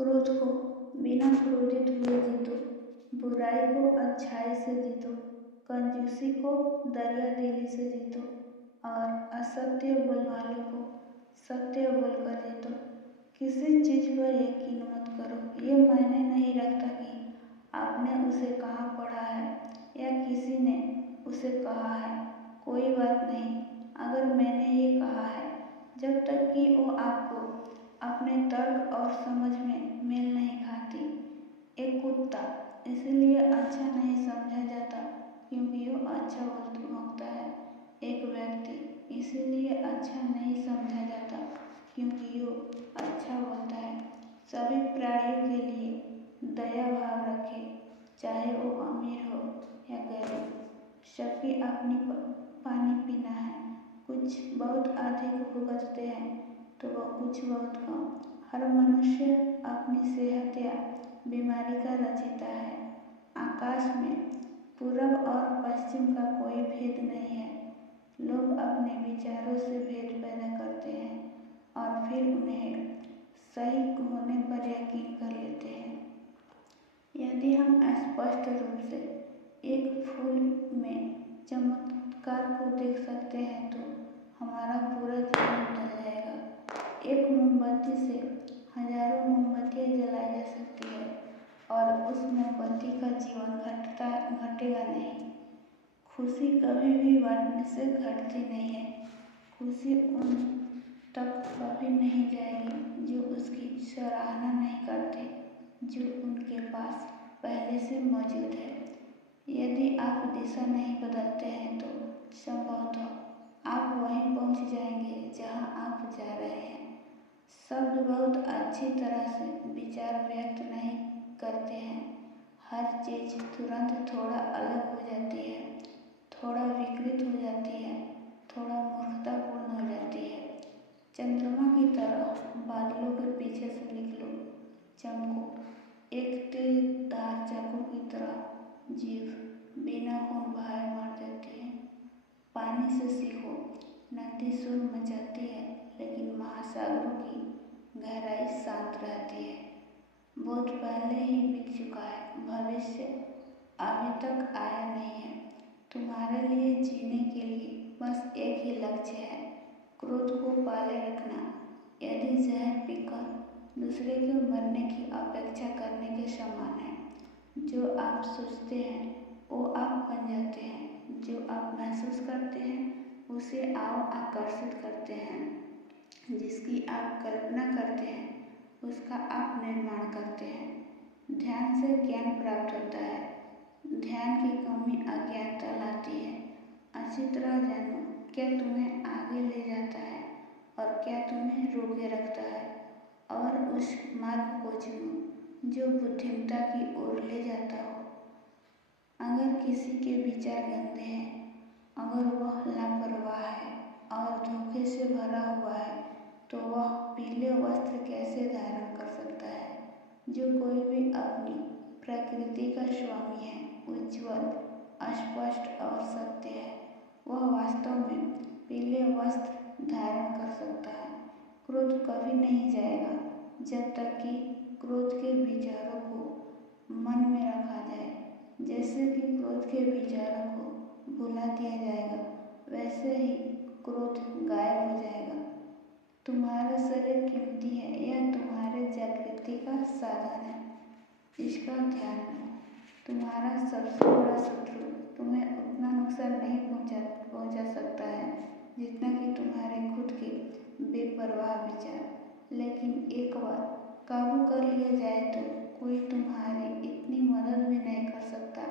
क्रोध को बिना क्रोधित हुए जीतो, बुराई को अच्छाई से जीतो, कंजूसी को दरिया दिली से जीतो और असत्य बोलने वालों को सत्य बोलकर जीतो। किसी चीज़ पर यकीन मत करो। ये मायने नहीं रखता कि आपने उसे कहाँ पढ़ा है या किसी ने उसे कहा है। कोई बात नहीं अगर मैंने ये कहा है, जब तक कि वो आपको अपने तर्क और समझ में मेल नहीं खाती। एक कुत्ता इसलिए अच्छा नहीं समझा जाता क्योंकि वो अच्छा भौंकता है। एक व्यक्ति इसीलिए अच्छा नहीं समझा जाता क्योंकि वो अच्छा बोलता है। सभी प्राणियों के लिए दया भाव रखें, चाहे वो अमीर हो या गरीब। सबकी अपनी पानी पीना है। कुछ बहुत अधिक भुगतते हैं तो वह कुछ बहुत कम। हर मनुष्य अपनी सेहत या बीमारी का रचयिता है। आकाश में पूरब और पश्चिम का कोई भेद नहीं है। लोग अपने विचारों से भेद पैदा करते हैं और फिर उन्हें सही होने पर यकीन कर लेते हैं। यदि हम स्पष्ट रूप से एक फूल में चमत्कार को देख सकते हैं तो हमारा पूरा जीवन बदल जाएगा। एक मोमबत्ती से हजारों मोमबत्तियाँ जलाई जा सकती है और उस मोमबत्ती का जीवन घटेगा नहीं। खुशी कभी भी बांटने से घटती नहीं है। खुशी उन तक कभी नहीं जाएगी जो उसकी सराहना नहीं करते, जो उनके पास पहले से मौजूद है। यदि आप दिशा नहीं बदलते हैं तो संभवतः आप वहीं पहुंच जाएंगे जहां आप जा रहे हैं। शब्द बहुत अच्छी तरह से विचार व्यक्त नहीं करते हैं। हर चीज़ तुरंत थोड़ा अलग हो जाती है, थोड़ा विकृत हो जाती है, थोड़ा मूर्खतापूर्ण हो जाती है। चंद्रमा की तरह बादलों के पीछे से निकलो, चमको। एक तेज धार चाकू की तरह जीभ बिना खून बहाए मार देती है। पानी से सीखो। नदी शोर मचाती है लेकिन महासागरों की गहराई शांत रहती है। बहुत पहले ही बीत चुका है, भविष्य अभी तक आया नहीं है। तुम्हारे लिए जीने के लिए बस एक ही लक्ष्य है, क्रोध को पाले रखना। यदि जहर पीकर दूसरे के मरने की अपेक्षा करने के समान है। जो आप सोचते हैं वो आप बन जाते हैं, जो आप महसूस करते हैं उसे आप आकर्षित करते हैं, जिसकी आप कल्पना करते हैं उसका आप निर्माण करते हैं। ध्यान से ज्ञान प्राप्त होता है। ध्यान की कमी अज्ञानता लाती है। अच्छी तरह जानो क्या तुम्हें आगे ले जाता है और क्या तुम्हें रोके रखता है, और उस मार्ग को चुनो जो बुद्धिमत्ता की ओर ले जाता हो। अगर किसी के विचार गंदे हैं, अगर वह लापरवाह है और धोखे से भरा हुआ है, तो वह पीले वस्त्र कैसे धारण कर सकता है। जो कोई भी अपनी प्रकृति का स्वामी है, उज्ज्वल, अस्पष्ट और सत्य है, वह वास्तव में पीले वस्त्र धारण कर सकता है। क्रोध कभी नहीं जाएगा जब तक कि क्रोध के विचारों को मन में रखा जाए। जैसे कि क्रोध के विचारों को भुला दिया जाएगा, वैसे ही क्रोध गायब हो जाएगा। तुम्हारा शरीर कीमती है, यह तुम्हारे जागृति का साधन है, इसका ध्यान रखो। तुम्हारा सबसे बड़ा शत्रु तुम्हें उतना नुकसान नहीं पहुंचा सकता है जितना कि तुम्हारे खुद के बेपरवाह विचार। लेकिन एक बार काबू कर लिया जाए तो कोई तुम्हारी इतनी मदद भी नहीं कर सकता